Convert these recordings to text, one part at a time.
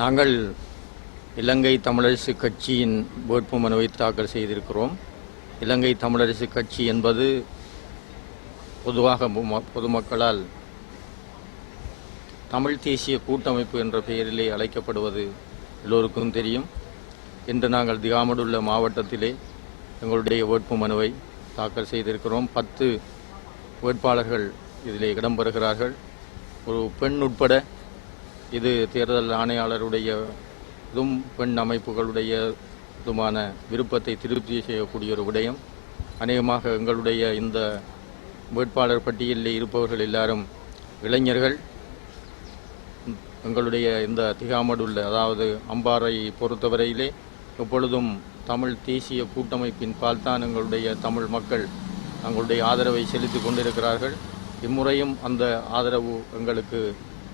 நாங்கள் இலங்கை தமிழரசு கட்சியின் வேட்புமனுவை தாக்கல் செய்திருக்கிறோம். இலங்கை தமிழரசு கட்சி என்பது பொதுவாக பொதுமக்களால் தமிழ் தேசிய கூட்டமைப்பு என்ற பெயரிலே அழைக்கப்படுவது எல்லோருக்கும் தெரியும். இன்று நாங்கள் திகாமடுள்ள மாவட்டத்திலே எங்களுடைய வேட்புமனுவை தாக்கல் செய்திருக்கிறோம். 10 வேட்பாளர்கள் இதிலே இடம்பெறுகிறார்கள். ஒரு பெண் உட்பட இது தேர்தல் ஆணையாளருடைய பெண் அமைப்புகளுடைய விருப்பத்தை திருப்தி செய்யக்கூடிய ஒரு விடயம். அநேகமாக எங்களுடைய இந்த வேட்பாளர் பட்டியலில் இருப்பவர்கள் எல்லாரும் இளைஞர்கள். எங்களுடைய இந்த திகாமடுள்ள அதாவது அம்பாறை பொறுத்தவரையிலே எப்பொழுதும் தமிழ் தேசிய கூட்டமைப்பின் பால்தான் எங்களுடைய தமிழ் மக்கள் தங்களுடைய ஆதரவை செலுத்தி கொண்டிருக்கிறார்கள். இம்முறையும் அந்த ஆதரவு எங்களுக்கு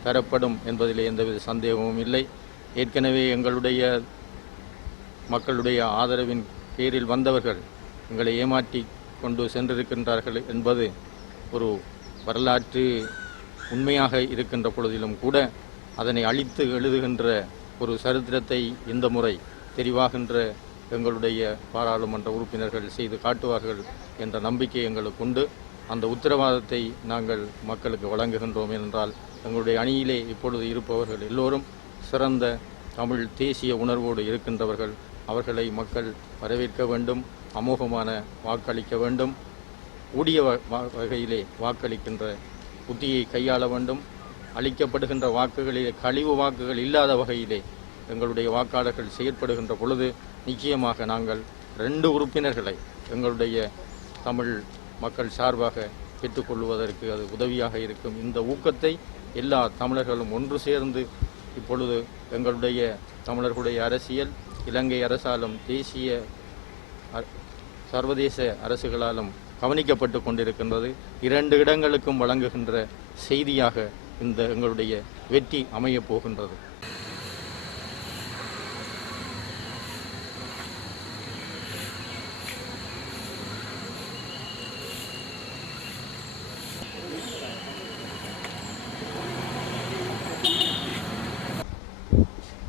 தரப்படும் என்பதிலே எந்தவித சந்தேகமும் இல்லை. ஏற்கனவே எங்களுடைய மக்களுடைய ஆதரவின் பேரில் வந்தவர்கள் எங்களை ஏமாற்றி கொண்டு சென்றிருக்கின்றார்கள் என்பது ஒரு வரலாற்று உண்மையாக இருக்கின்ற பொழுதிலும் கூட அதனை அழித்து எழுதுகின்ற ஒரு சரித்திரத்தை இந்த முறை தெரிவாகின்ற எங்களுடைய பாராளுமன்ற உறுப்பினர்கள் செய்து காட்டுவார்கள் என்ற நம்பிக்கை எங்களுக்கு உண்டு. அந்த உத்தரவாதத்தை நாங்கள் மக்களுக்கு வழங்குகின்றோம். என்றால் எங்களுடைய அணியிலே இப்பொழுது இருப்பவர்கள் எல்லோரும் சிறந்த தமிழ் தேசிய உணர்வோடு இருக்கின்றவர்கள். அவர்களை மக்கள் வரவேற்க வேண்டும், அமோகமான வாக்களிக்க வேண்டும், கூடிய வகையிலே வாக்களிக்கின்ற புத்தியை கையாள வேண்டும். அளிக்கப்படுகின்ற வாக்குகளிலே கழிவு வாக்குகள் இல்லாத வகையிலே எங்களுடைய வாக்காளர்கள் செயற்படுகின்ற பொழுது நிச்சயமாக நாங்கள் 2 உறுப்பினர்களை எங்களுடைய தமிழ் மக்கள் சார்பாக பெற்றுக்கொள்வதற்கு அது உதவியாக இருக்கும். இந்த ஊக்கத்தை எல்லா தமிழர்களும் ஒன்று சேர்ந்து இப்பொழுது எங்களுடைய தமிழர்களுடைய அரசியல் இலங்கை அரசாலும் தேசிய சர்வதேச அரசுகளாலும் கவனிக்கப்பட்டு கொண்டிருக்கின்றது. 2 இடங்களுக்கும் வழங்குகின்ற செய்தியாக இந்த எங்களுடைய வெற்றி அமையப் போகின்றது.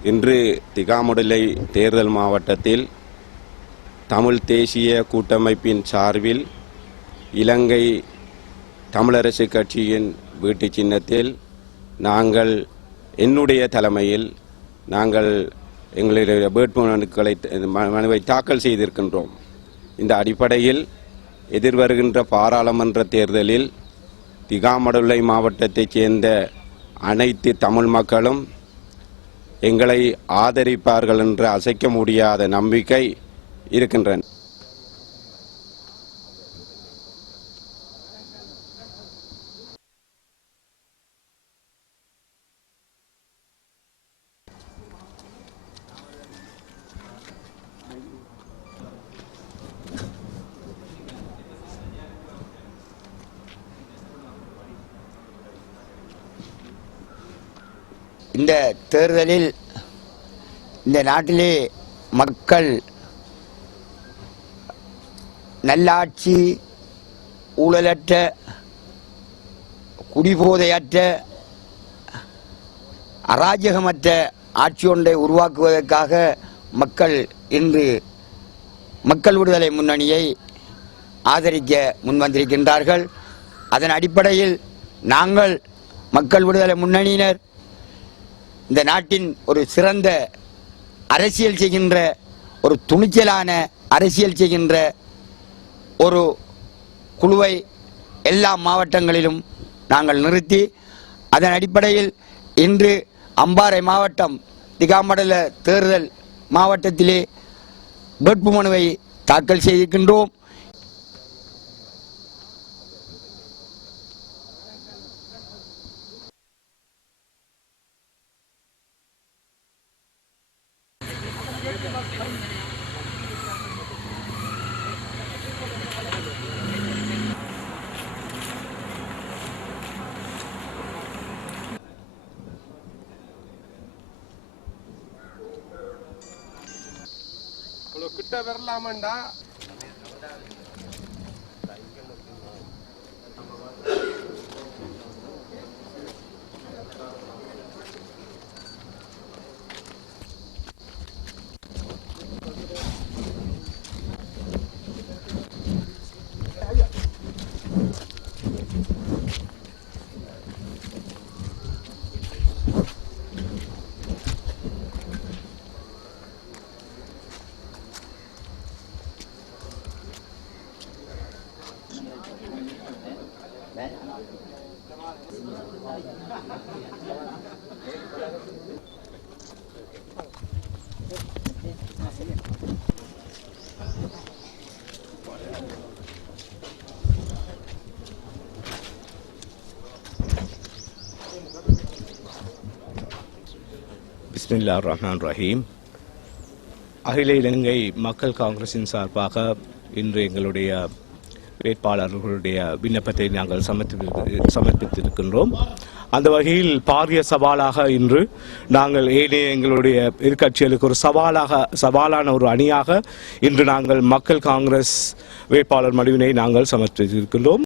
இன்று திகாமுடலை தேர்தல் மாவட்டத்தில் தமிழ் தேசிய கூட்டமைப்பின் சார்பில் இலங்கை தமிழரசு கட்சியின் வீட்டு சின்னத்தில் நாங்கள் என்னுடைய தலைமையில் நாங்கள் எங்களுடைய மனுவை தாக்கல் செய்திருக்கின்றோம். இந்த அடிப்படையில் எதிர்வருகின்ற பாராளுமன்ற தேர்தலில் திகாமடுலை மாவட்டத்தைச் சேர்ந்த அனைத்து தமிழ் மக்களும் எங்களை ஆதரிப்பார்கள் என்ற அசைக்க முடியாத நம்பிக்கை இருக்கின்றன. இந்த தேர்தலில் இந்த நாட்டிலே மக்கள் நல்லாட்சி, ஊழலற்ற, குடிபோதையற்ற, அராஜகமற்ற ஆட்சி ஒன்றை உருவாக்குவதற்காக மக்கள் இன்று மக்கள் விடுதலை முன்னணியை ஆதரிக்க முன்வந்திருக்கின்றார்கள். அதன் அடிப்படையில் நாங்கள் மக்கள் விடுதலை முன்னணியினர் இந்த நாட்டின் ஒரு சிறந்த அரசியல் செய்கின்ற, ஒரு துணிச்சலான அரசியல் செய்கின்ற ஒரு குழுவை எல்லா மாவட்டங்களிலும் நாங்கள் நிறுத்தி அதன் அடிப்படையில் இன்று அம்பாறை மாவட்டம் திகாமடல தேர்தல் மாவட்டத்திலே வேட்புமனுவை தாக்கல் செய்திருக்கின்றோம். கிட்ட வரலாமண்டா பிஸ்மில்லாஹிர் ரஹ்மானிர் ரஹீம். அகில இலங்கை மக்கள் காங்கிரஸின் சார்பாக இன்று எங்களுடைய வேட்பாளர்களுடைய விண்ணப்பத்தை நாங்கள் சமர்ப்பித்திருக்கின்றோம். அந்த வகையில் பாரிய சவாலாக இன்று நாங்கள் ஏனைய எங்களுடைய எதிர்க்கட்சிகளுக்கு ஒரு சவாலான ஒரு அணியாக இன்று நாங்கள் மக்கள் காங்கிரஸ் வேட்பாளர் மனுவினை நாங்கள் சமர்ப்பித்திருக்கின்றோம்.